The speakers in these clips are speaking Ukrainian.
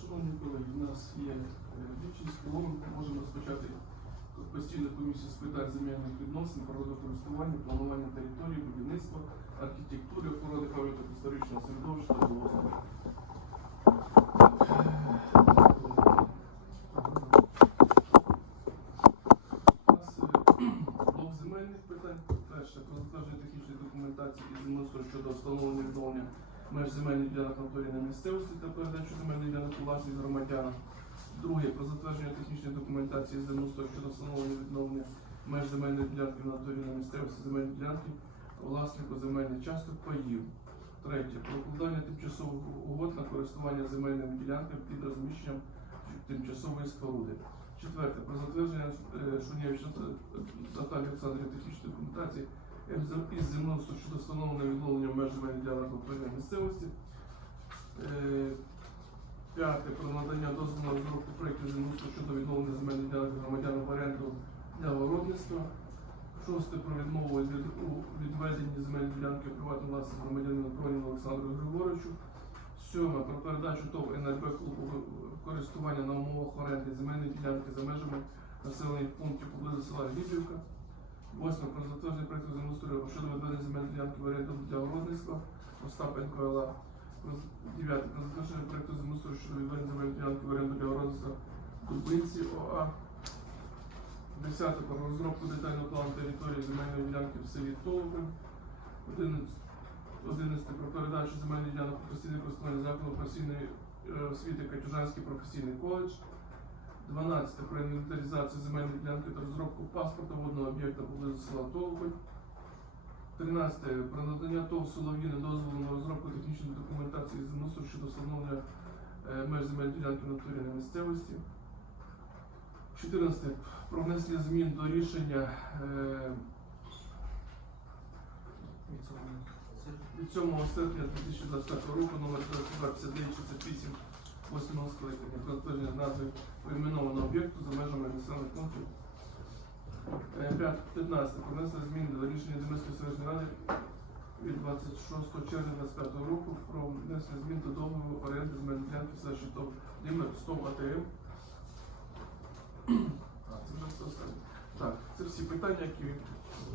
Шановні колеги, у нас є більшість колон. Можемо розпочати постійну комісію з питань земельних відносин, природокористування, планування території, будівництва, архітектури, охорони пам'яток історичного середовища та благоустрою. У нас е, блок земельних питань. Перше, про затвердження технічної документації із землеустрою щодо встановлення відновлення меж земельних ділянок на території місцевості та передачу земельних ділянок у власність громадянам. Друге, про затвердження технічної документації землеустрою щодо встановлення відновлення меж земельної ділянки на території місцевості земельної ділянки власнику земельних часток паїв. Третє, про укладання тимчасових угод на користування земельними ділянками під розміщенням тимчасової споруди. Четверте, про затвердження е, Шунєвича Наталії Олександрівни технічної документації із- землеустрою щодо встановлення відновлення меж земельних ділянок місцевості. Е, П'яте, про надання дозволу на розробку проєктів землеустрою щодо відновлення земельних ділянок громадянам в оренду для городництва. Шосте, про відмову від відведенні земельної ділянки приватної власності громадянину Проніну Олександру Григоровичу. Сьоме, про передачу ТОВ НРБ клубу користування на умовах оренди земельної ділянки за межами населених пунктів поблизу села Глібівка. Восьме, про затвердження проєкту землеустрою щодо відведення земельної ділянки в оренду для городництва Остапенко ЛА. Дев'яте, про затвердження проєкту землеустрою щодо відведення земельної ділянки в оренду для городництва Дубинці ОА. Десяте, про розробку детального плану території земельної ділянки в селі. Одинадцяте, Одинадцяте про передачу земельних ділянок у постійне користування закладу професійної е, освіти Катюжанський професійний коледж. 12. Про інвентаризацію земельної ділянки та розробку паспорта водного об'єкта поблизу села Толополь. 13. Про надання ТОВ Солов'їни дозволу на розробку технічної документації з мусу щодо встановлення е, меж земельної ділянки на території місцевості. 14. Про внесення змін до рішення е, від 7 серпня 2025 року номер 2968 8 скликання про затвердження назви поіменованого об'єкту за межами населених пунктів. Е, 15. Про внесення змін до рішення Демирської селищної ради від 26 червня 2025 року про внесення змін до договору оренди земельної ділянки за щитом Дімер 100 АТМ. Це вже все останнє. Так, це всі питання, які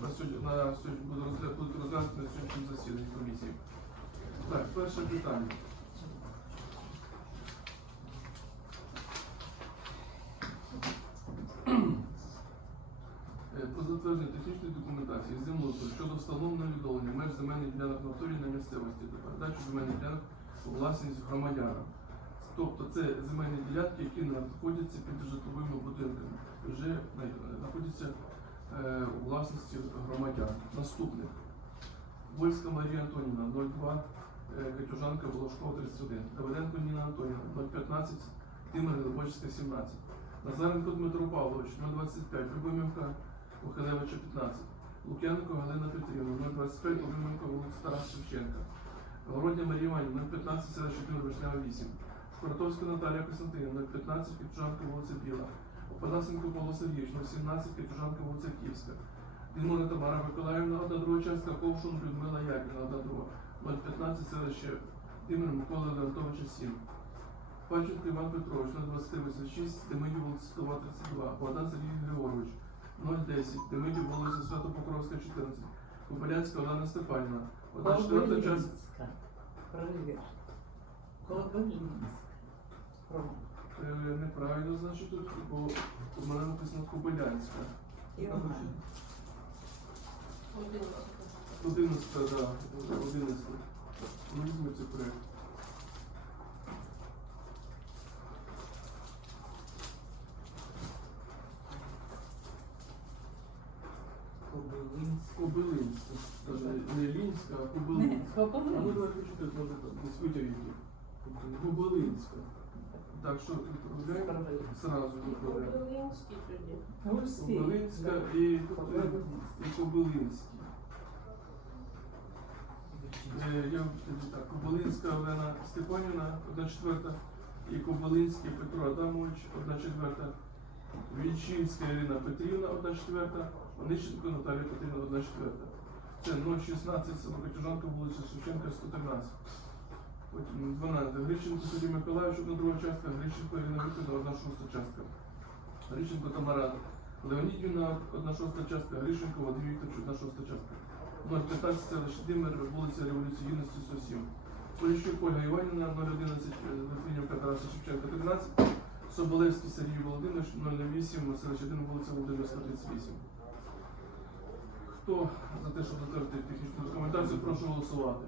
на сьогодні, на сьогодні будуть розглянути на сьогоднішньому засіданні комісії. Так, перше питання. Е, Про затвердження технічної документації з землеустрою щодо встановлення відновлення меж земельних ділянок на території на місцевості та передачу земельних ділянок у власність громадянам. Тобто це земельні ділянки, які знаходяться під житловими будинками, вже е, знаходяться е, у власності громадян. Наступних. Вольська Марія Антоніна 02, е, Катюжанка Волошкова 31, Давиденко Ніна Антоніна 015, Тимир Глибочська 17, Назаренко Дмитро Павлович 025, Любимівка Михайлевича 15, Лук'яненко Галина Петрівна 025, Любименко вулиця Тарас Шевченка, Городня Марія Іванівна 015, селище Тимир Вишнява 8, Шкуратовська Наталія Костянтинівна 015, Катюжанка вулиця Біла, Опанасенко Павло Сергійович 017, Катюжанка вулиця Київська, Тимура Тамара Миколаївна, одна друга частка, Ковшун Людмила Яківна, одна друга, 015, селище Тимир Микола Леонтовича 7. Панченко Іван Петрович, 026, Демидів вулиця Стова 32, Богдан Сергій Григорович, 010, Демидів вулиця Свято-Покровська 14, Кобилянська Олена Степанівна, одна четверта частка. Колбилинська. Провір. Е, Неправильно, значить, тут, бо у мене написано Кобилянська. Іван. 11, да, 11. Ну, візьми цей проект. Кобилинська. Не Лінська, а Кобилинська. А ну Колбилинська. давай почути, може десь витягнути. Кобилинська. Так, що розглядаємо? Провір. Відправляємо. Тоді. Кобилинська і, і Кобилинський. Е, Я так, Кобилинська Олена Степанівна, одна четверта, і Кобилинський Петро Адамович, одна четверта, Вінчинська Ірина Петрівна, одна четверта, Онищенко Наталія Петрівна, одна четверта. Це 016 село Котюжанка, вулиця Шевченка, 113. Потім 12. Грищенко Сергій Миколаївич, одна друга частка, Грищенко Ірина Вікторівна, одна шоста частка. Грищенко Тамара Леонідівна, одна шоста частка, Грищенко Вадим Вікторович, одна шоста частка. 015 селище Димир, вулиця Революції Гідності, 107. Поліщук Ольга Іванівна, 011 Литвинівка Тараса Шевченка, 13. Соболевський Сергій Володимирович, 008, селище Димир, вулиця Володимирська, 38. Хто за те, щоб затвердити технічну документацію, прошу голосувати.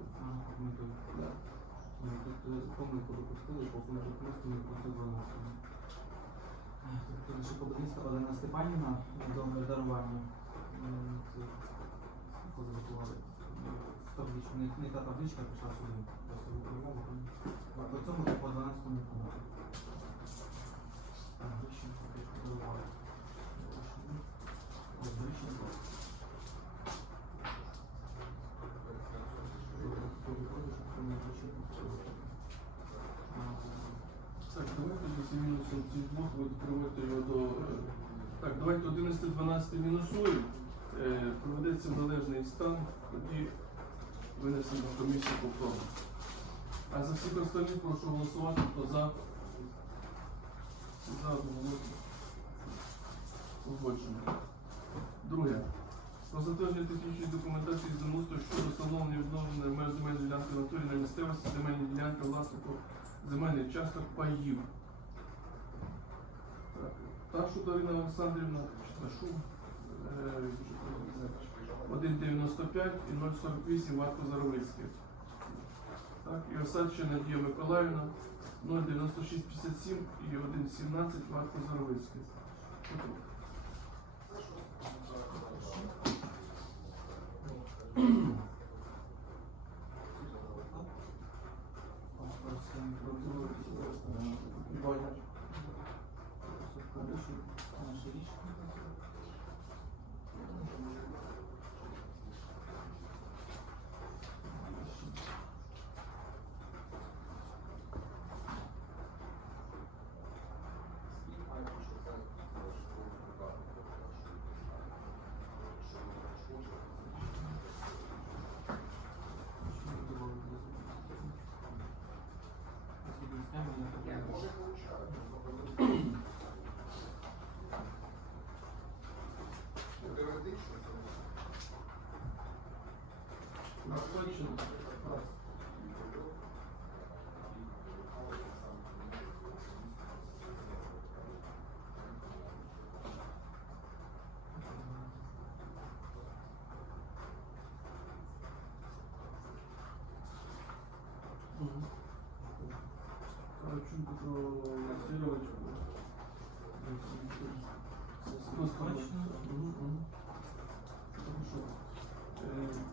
Тут помилку допустили, по пункту просто не пункту 12. Лише Побединська Олена Степанівна до дарування. Табличку, не, та табличка пішла сюди. Просто По цьому по 12 не пункту. Так, Грищенко теж подарували. Ось Грищенко. Так, давайте за ви приводите його до. Так, давайте 11-12 мінусуємо. Е, Проведеться належний стан, тоді винесемо на комісію повторно. А за всіх останніх прошу голосувати, хто за. За. Узгоджено. Друге. Про затвердження технічної документації з землеустрою щодо встановлення відновлення меж земельної ділянки натурі на місцевості земельні ділянки власнику земельних часток паїв. Так, Ташу Дарина Олександрівна, Ташу, е, 1,95 і 0,48 Ватко Заровицьке. Так, і Осадча Надія Миколаївна 0,9657 і 1,17 Ватко Заровицьке. Іваня. Наше рішення. Осадчина. Мгм. Карачунку про Васильовичу. Точно. Мгм, мгм. Хорошо. Е,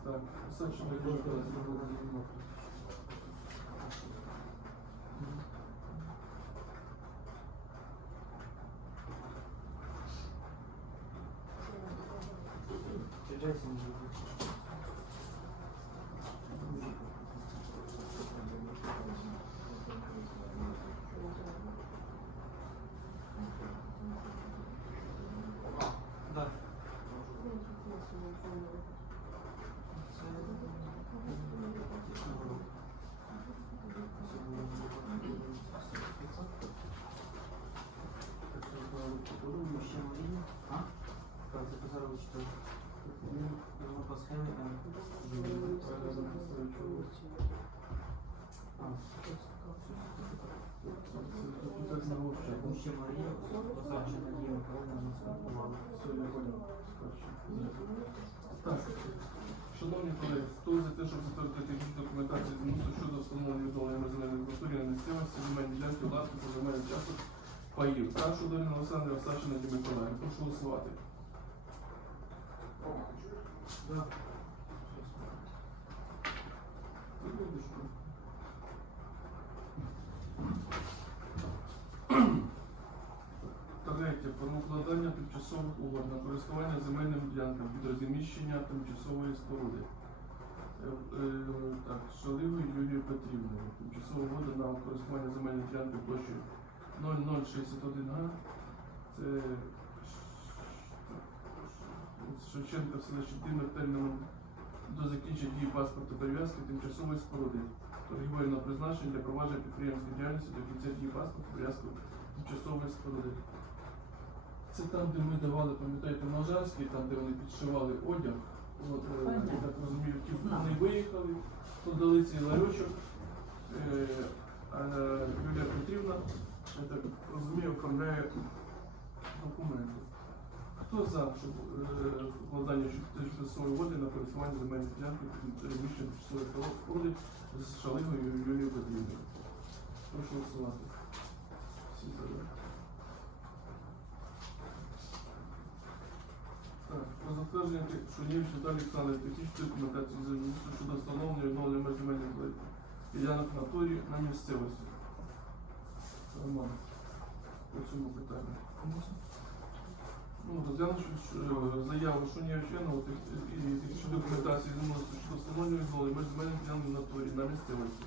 Так, Осадчина Мгм. Да. Ще Марія. А? Так, записали вчити. Ну, по схемі, а. А, Ще Марія, Осадчина Надія Миколаївна, Миколаївна. Так, шановні колеги, хто за те, щоб затвердити технічну документацію з щодо встановлення відновлення на земельних культурі на місцевості, земельні ділянки, власнику земельних часток паїв. Старшу Дарина Олександрівна, Сачина Надія Миколаївна. Прошу голосувати. Будеш, що? Третє. Про укладання тимчасових угод на користування земельним ділянкам під розміщення тимчасової споруди. Е, е, Так, Шаливою Юлією Петрівною. Тимчасова угода на користування земельної ділянки площею 0061 га. Це Шевченка в селищі терміном до закінчення дії паспорту перев'язки тимчасової споруди торгівельного призначення для провадження підприємської діяльності до кінця дії паспорту перев'язки тимчасової споруди. Це там, де ми давали, пам'ятаєте, Мажарський, там, де вони підшивали одяг. От, е, я так розумію, ті вони виїхали, подали цей ларьочок. Е, а Юлія Петрівна, я так розумію, оформляє документи. Хто за, щоб е, вкладання тимчасової води на користування земельної ділянки під переміщення тимчасової споруди з Шалигою Юлією Петрівною? Прошу голосувати. Всі за. Так, про затвердження Шунєвич Віталій Олександрович технічної документації землеустрою щодо встановлення відновлення меж земельних ділянок натурі на місцевості. Роман, по цьому питанню. Ну, розглянувши е, заяву Шунєвич Яного і технічної документації землеустрою щодо встановлення відновлення меж земельних ділянок натурі на місцевості.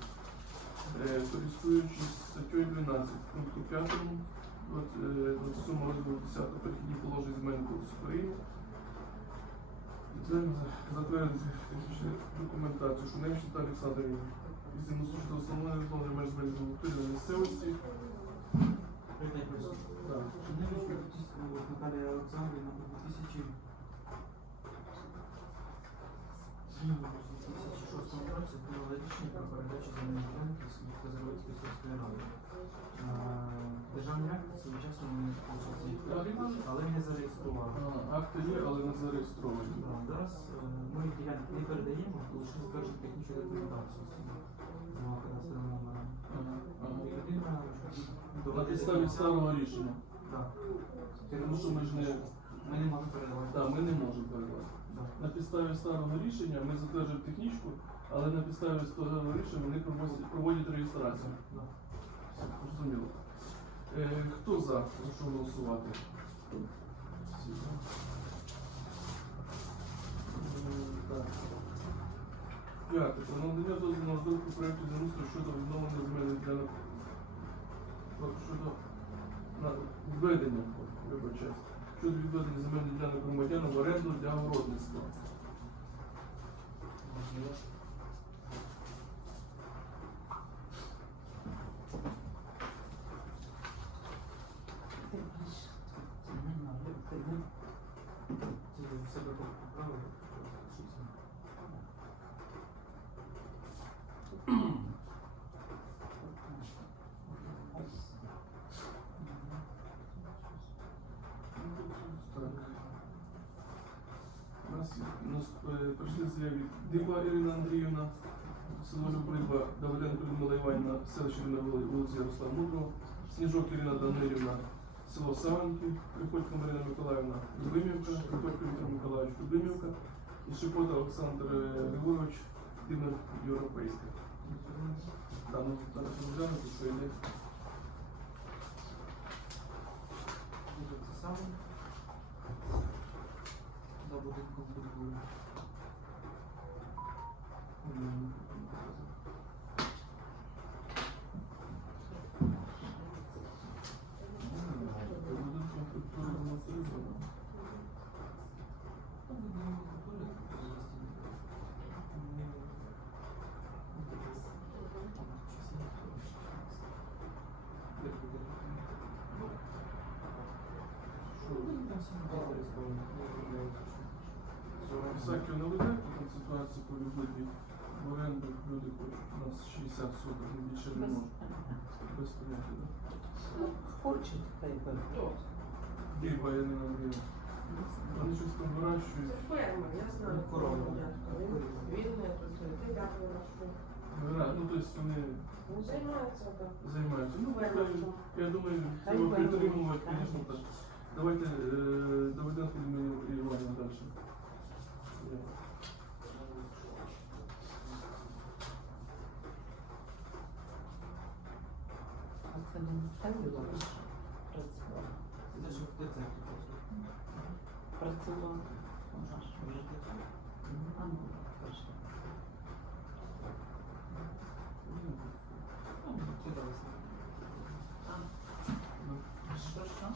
Е, Користуючись статтею 12 пункту 5 27 розділу 10 перехідні положень земельного кодексу України, це затвердити документацію Олександрович із землеустрою щодо встановлення і відновлення меж земельних натурі місцевості. Так. Наталія Олександрівна 2000 2006 році прийняла рішення про передачу земельної ділянки Казаровицької сільської отримали, але не зареєстрували. А, Акти є, але не зареєстровані. Зараз е, ми ділянки не передаємо, лише затверджуємо технічну документацію На підставі старого рішення. Так. Тому що ми ж не, Ми не можемо передавати. да, ми не можемо передати. Да. На підставі старого рішення ми затверджуємо технічку, але на підставі старого рішення вони проводять, реєстрацію. Да. Зрозуміло. Е, хто за? Прошу голосувати. П'яте. Про надання дозволу на розробку проєкту землеустрою щодо відновлення земельних ділянок. Щодо на введення, вибачаюсь, щодо відведення земельних ділянок громадянам в оренду для городництва. Можливо. Ти бачиш, Це не надо. ти не Це ви в себе так поправили, що це? Так. У нас, нас е, прийшли заяві Диба Ірина Андріївна, село Любриба, Давиденко Людмила Іванівна, селище вулиця Ярослава Мудрого, Сніжок Ірина Данилівна, село Саванки, Приходько Марина Миколаївна, Любимівка, Приходько Віктор Миколаївич, Любимівка і Шипота Олександр е, Григорович, Дивна Європейська. Там зараз розглянути, що йде. Це саме. За будинком Всякі тут ситуацію по відводі в оренду люди хочуть. У нас 60 соток, ми більше не без поняття, да? хочуть, хай беруть. Діба я не навів. Вони щось там вирощують. Це ферма, я знаю. Ну, корова. Вільне телятку ростуть. Вира- Ну, тобто вони Ну, займаються так. займаються. Ну, я, я думаю, Хай треба фермер. підтримувати, звісно, так. Давайте е, доведемо мені Івана далі. Я. А це не ставили працював. Це ж в ТЦ просто. Працював. Ага, що Вже ж. ТЦ? А ну, покажи. Ну, сюди ось. А, Ну, що, що?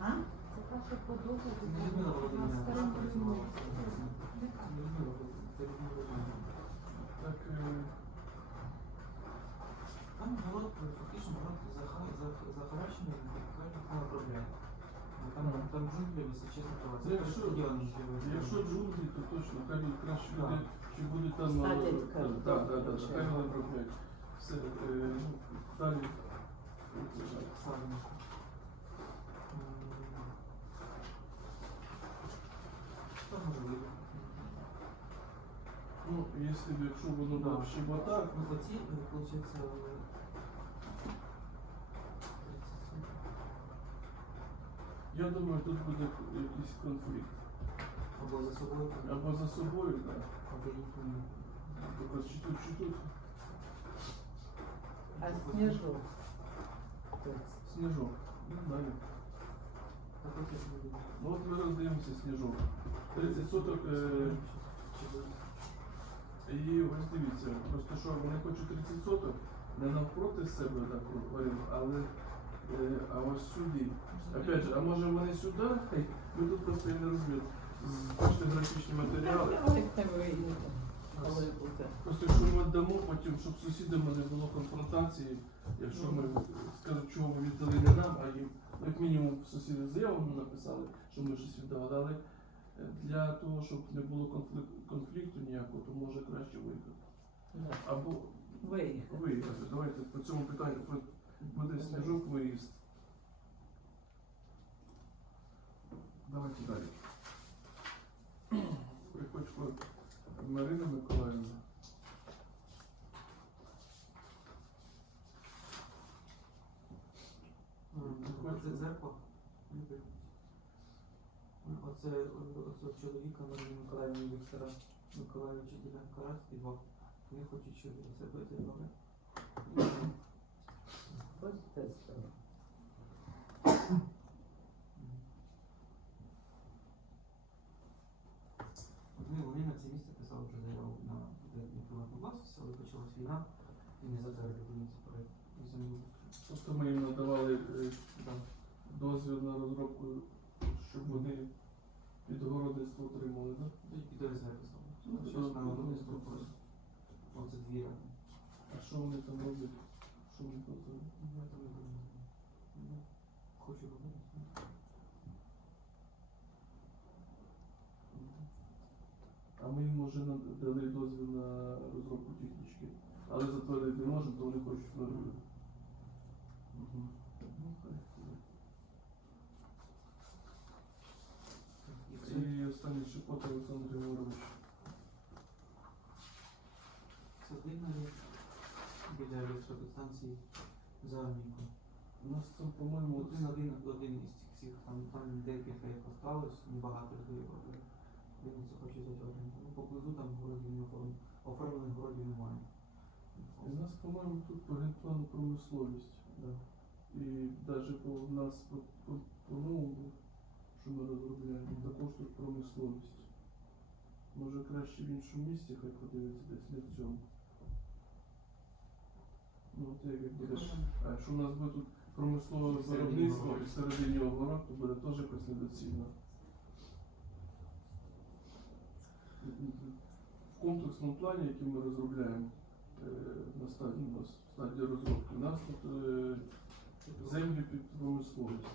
А? Це перша подруга, Людмила Володимирівна, старим працювала. Зрозуміло, це регулювання. Так, е, Там город, фактично город заха- зах- захаращений, кажуть, не направляє. Там, там джунглі височезна Якщо- стадіон можливо. якщо джунглі, то точно, хай будуть краще люди, чи будуть там... Е, Так, так, так, хай обробляють. Все, е, ну, далі. Ну, якщо б, якщо воно було б Да. ще б отак, Ну, оці, е, получается, я думаю, тут буде якийсь конфлікт. або за собою, Або за собою, так. або їхні. Тобто чи тут, чи тут. А сніжок? Тобто, Сніжок. Ну, далі. Так от я собі думаю. Ну от ми роздивимося сніжок. 30 соток. Е, Чи буде? і ось дивіться, просто що вони хочуть 30 соток, не навпроти себе так орієнт, але е, а ось сюди. Опять же, а може вони сюди? Ми тут просто я не розумію. Бачите графічні матеріали. Просто якщо ми дамо потім, щоб з сусідами не було конфронтації, якщо ми скажуть, чого ви віддали не нам, а їм, ну, як мінімум сусіди заяву написали, що ми щось е, для того, щоб не було конфлік- конфлікту ніякого, то може краще виїхати. Або Виїхати. виїхати. Давайте по цьому питанню про- буде сніжок виїзд. Давайте далі. Приходько Марина Миколаївна. Оце дзеркало. Оце, оце чоловіка Марії Миколаївни Віктора Миколаївича Ділянка раз і два. Вони хочуть, щоб це бити добре. Те. Вони, на це місце писали вже заяву на приватну власність, але почалась війна і не затвердили вони це проект. Тобто ми їм надавали е, дозвіл на розробку, щоб вони під городництво отримали, так? Тоді під резерв писали. Ну, Щось на виробництво просто. Оце дві ради. А що вони там роблять? Що вони там роблять? Ну, я там не думаю. Ну, Хочу говорити. А ми їм вже дали дозвіл на розробку технічки. Але затвердити не можемо, то вони хочуть на Угу. Ну, хай. І це І останній Шепот Олександр Григорович. садибної біля електростанції за Армійкою. У нас там, по-моєму, Один один один із цих всіх, там, там декілька їх осталось, небагато людей робили. Він це хоче взяти один. Ну, поблизу там городів не оформлено, оформлених городів немає. у нас, по-моєму, тут по генплану промисловість. Да. І навіть по у нас по, по, по новому, що ми розробляємо, також тут промисловість. Може краще в іншому місці, хай подивиться десь не в цьому. Ну, от як будеш. А якщо у нас буде тут промислове виробництво і всередині огород, то буде теж якось недоцільно. В комплексному плані, який ми розробляємо е, на стадії, на стадії розробки, у нас тут е, землі під промисловість.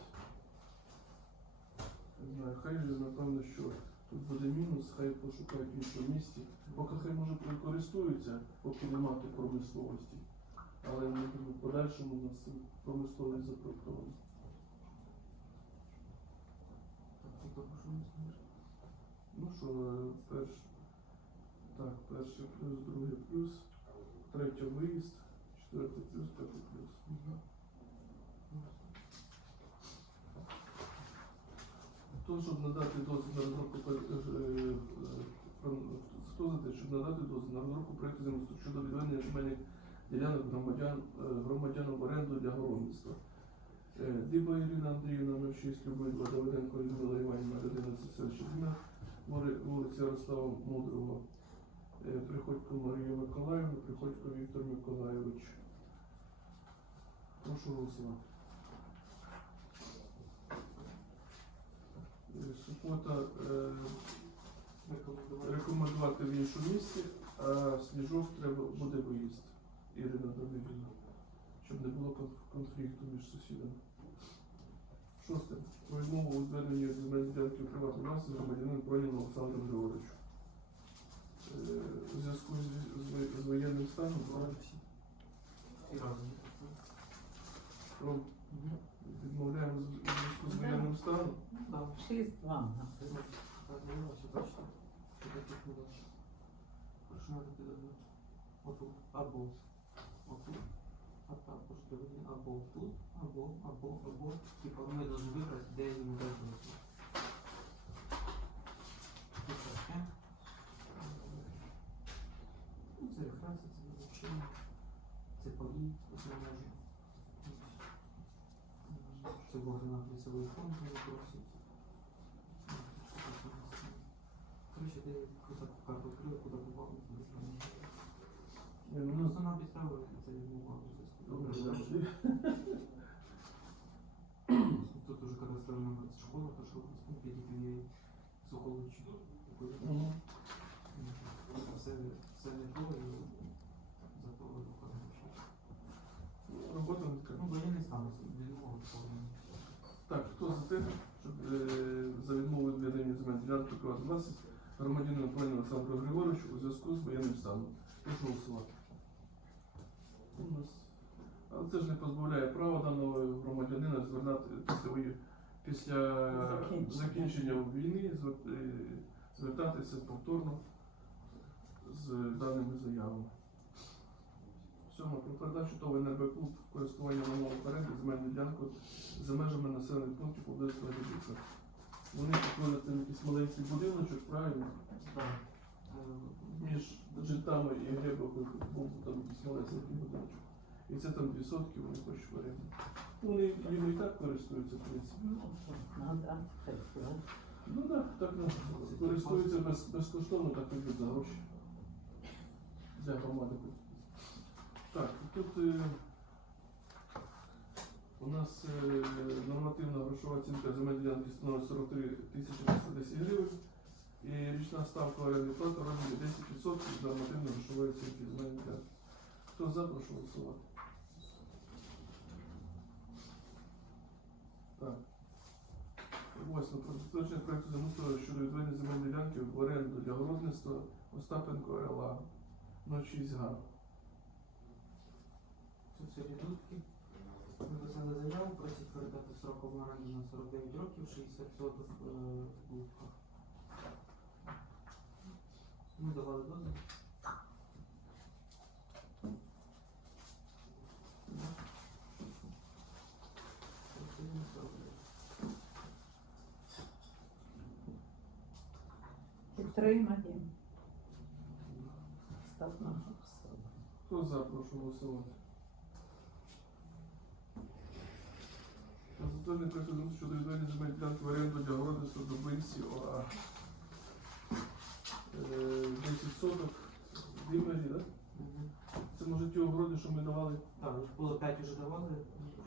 Не знаю, хай же, напевно, що тут буде мінус, хай пошукають в іншому місці. Поки хай може користуються, поки немає промисловості. Але ми в подальшому у нас не знаєш? Ну що, е, перш, так, перший плюс, другий плюс, третій виїзд, четвертий плюс, п'ятий плюс. То, щоб надати дозвіл на розробку е, е, хто за те, щоб надати дозвіл на розробку проєкту землеустрою щодо відведення земельних ділянок громадян, е, громадянам в оренду для городництва. Е, Диба Ірина Андріївна, 06, Любов Давиденко, Людмила Іванівна, 11 селище вулиця Ярослава Мудрого, Е, Приходько Марія Миколаївна, Приходько Віктор Миколайович. Прошу голосувати. Субота е, Рекомендувати. в іншому місці, а сніжок треба буде виїзд. Ірина Давидівна. Щоб не було конф- конфлікту між сусідами. Шосте. Про відмову у зверненні земельної ділянки у приватну власність громадянину Проніну Олександру Е, У зв'язку з, з, з воєнним станом Всі про відмовляємо з- у зв'язку з воєнним станом. Шість вам. Так, ну, чи точно? Чи таких не було? Прошу навіть підозрюю. Отут, або отут, а також або тут, або, або, або. Типа ми повинні вибрати, де таке. Ну, це референси, це визначення, це полі, це межі. Це глибина плюсової фонд не просить. Короче, де куди карту відкрили, куди попав, куди не Ні, ну, Ну, основна підстава це відмова у зв'язку. Добре, Добре, завжди. Тут уже коли ставили номер це школа, то що ну, підійти є Соколовичі. Мгм. Все, все не то і за то виходимо. Робота не така. Ну, воєнний стан, відмова відповідно. Так, хто за те, щоб е, за відмову від ведення земельної ділянки приватної власності громадянину Проніну Олександру Григоровичу у зв'язку з воєнним станом? Прошу голосувати. Але це ж не позбавляє права даного громадянина звертати свої після Закінчення. закінчення війни е, звертатися повторно з даними заявами. Сьоме. Про передачу ТОВ «Енергоклуб» користування нову оренди земельну ділянку за межами населених пунктів поблизу Радівка. Вони там якийсь маленький будиночок, правильно? Так. Між житами і гребами був там якийсь маленький будиночок. І це там дві сотки вони хочуть в оренду. Вони їм і так користуються, в принципі. Ну, буде. Ну так, так ну, користуються без, безкоштовно, так йдуть за гроші. Для громади. Так, тут е, у нас е, нормативна грошова оцінка земельної ділянки становить 43 тисячі 310 гривень. І річна ставка оренди плати в розмірі 10% від нормативної грошової оцінки земельної ділянки. Хто за, прошу голосувати. Так. Восьме. Про затвердження проекту щодо відведення земельної ділянки в оренду для городництва Остапенко ЛА 06 га. Тут все відгукки. Написали заяву, просять передати сроком оренди на 49 років, 60 соток е, в Лутках. Ми давали дозвіл. Підтримаємо. Став на голосування. Хто за, прошу голосувати. Проекту замислу щодо відведення земельної ділянки в оренду для городництва Дубинці ОА. Е, 10 соток в Димері, так? Це може ті огороди, що ми давали? Так, їх було 5 уже давали,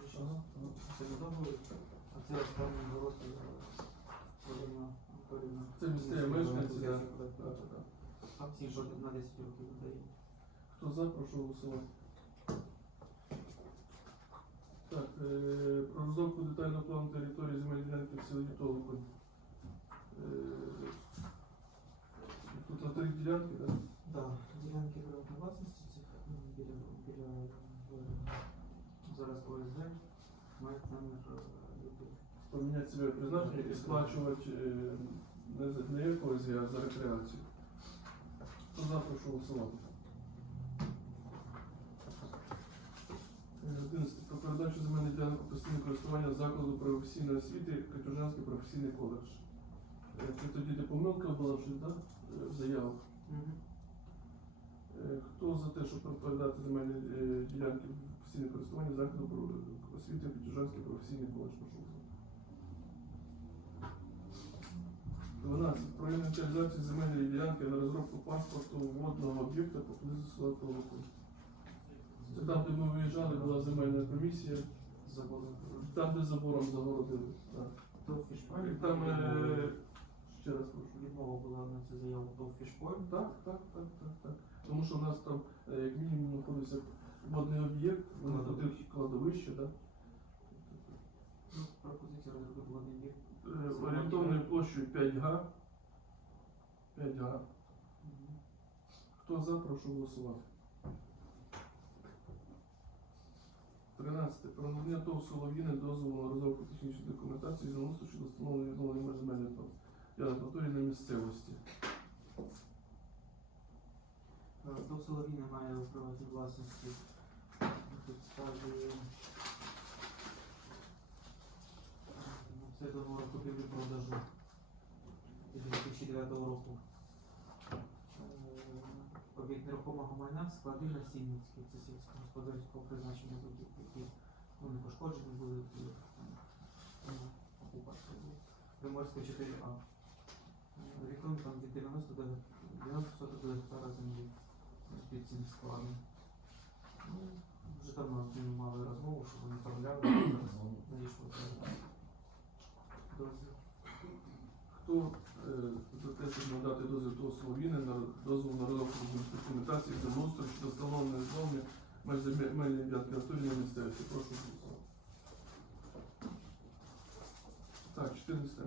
вже Ага. це не договір, а це останній город Володимира Анатоліївна. Це місцеві мешканці, так? А всі ж на 10 років видають. Хто за, прошу голосувати. Так, е, про розробку детального плану території земельної ділянки в селі Толоконь. Е, тут на три ділянки, так? Так, ділянки приватної власності, м, біля, е, зараз ОСГ, мають люди. Поміняти себе призначення і сплачувати е, не за не якогось, а за рекреацію. За, прошу голосувати. 11. Про передачу земельної ділянки постійного користування закладу професійної освіти Катюжанський професійний коледж. Е, Це тоді де помилка була вже, так? В заявах. Е, Хто за те, щоб передати земельні ділянки постійне користування закладу освіти Катюжанський професійний коледж? Прошу голосувати. 12. Про інвентаризацію земельної ділянки на розробку паспорту водного об'єкта поблизу села Толоконь. Це там, де ми виїжджали, була земельна комісія, Забором. там, де забором загородили. Так. І там е, Ще раз прошу. Відмова була на цю заяву до фішпойнт. Так, так, так, так, так. Тому що у нас там е, як мінімум знаходиться водний об'єкт, вони Кладовище. туди кладовище, да? Ну, пропозиція розробити водний об'єкт. Е, орієнтовною площею 5 га. 5 га. Хто за, прошу голосувати. 13. Про надання ТОВ Солов'їни дозволу на розробку технічної документації з замовства щодо встановлення відновлення меж земельних території на місцевості. Е, До має у власності підставі це договор купівлі-продажу від 2009 року. Е, Об'єкт нерухомого майна склади на насінницькі, це сільськогосподарського призначення будь-які, які ну, пошкоджені були, і ну, окупація була. Приморська 4А. Е, Вікон там від 90 до 90 соток до гектара землі під цим складом. Ну, вже давно з ними мали розмову, щоб вони управляли, зараз надійшло дозвіл. Хто е, за те, щоб надати дозвіл ТОВ Солов'їни на дозвол на розробку документації з замовства щодо встановлення відновлення меж земельної ділянки на місцевості. Прошу голосувати. Так, 14.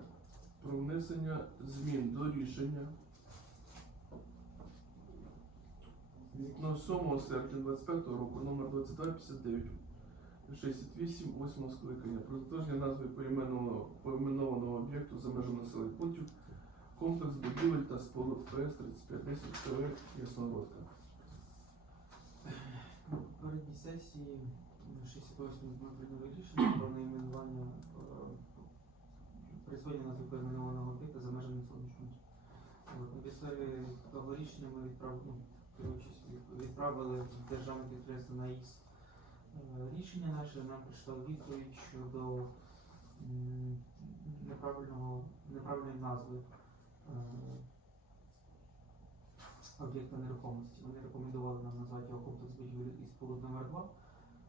Про внесення змін до рішення від 7 серпня 25 року номер 2259 68 8 скликання про затвердження назви поіменованого об'єкту за межами населених пунктів комплекс будівель та споруд ПС 3510 ТВ Ясногородка. На попередній сесії 68 ми прийняли рішення про найменування е, присвоєння назви перейменованого об'єкта за межами пунктів. На підставі того рішення ми відправили, ну, відправили державне підприємство на X рішення наше, нам прийшла відповідь щодо неправильної назви е, об'єкта нерухомості. Вони рекомендували нам назвати його комплекс будівель і споруд номер 2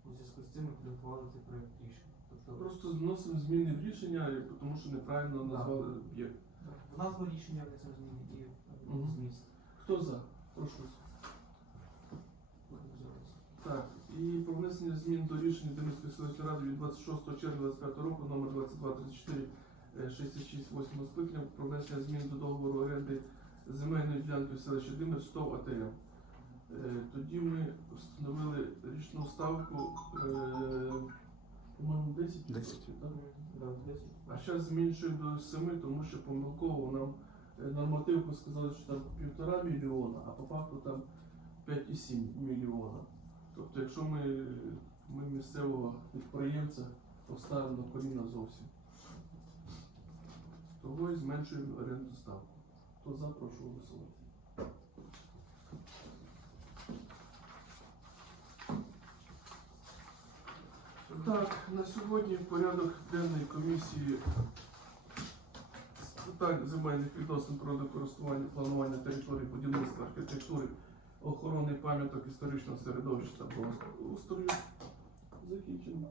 У зв'язку з цим ми підготували цей проект рішення. Тобто Просто зносимо зміни в рішення, тому що неправильно Да. назвали об'єкт. в назву рішення внесемо зміни і е, Мгм. зміст. Хто за? Прошу. Так, і про внесення змін до рішення Демирської селищної ради від 26 червня 25 року номер 2234 е, 66 8 скликання про внесення змін до договору оренди земельної ділянки в селищі Димир 100 АТМ. Е, Тоді ми встановили річну ставку, е, по-моєму, 10 Десять. так? Да, 10. А зараз зменшуємо до 7, тому що помилково нам е, нормативку сказали, що там півтора мільйона, а по факту там 5,7 мільйона. Тобто, якщо ми, ми місцевого підприємця поставимо на коліна зовсім, того і зменшуємо оренду ставку. Хто за, прошу голосувати. Так, на сьогодні порядок денний комісії з земельних відносин про користування, планування території, будівництва, архітектури, охорони пам'яток історичного середовища та благоустрою закінчено.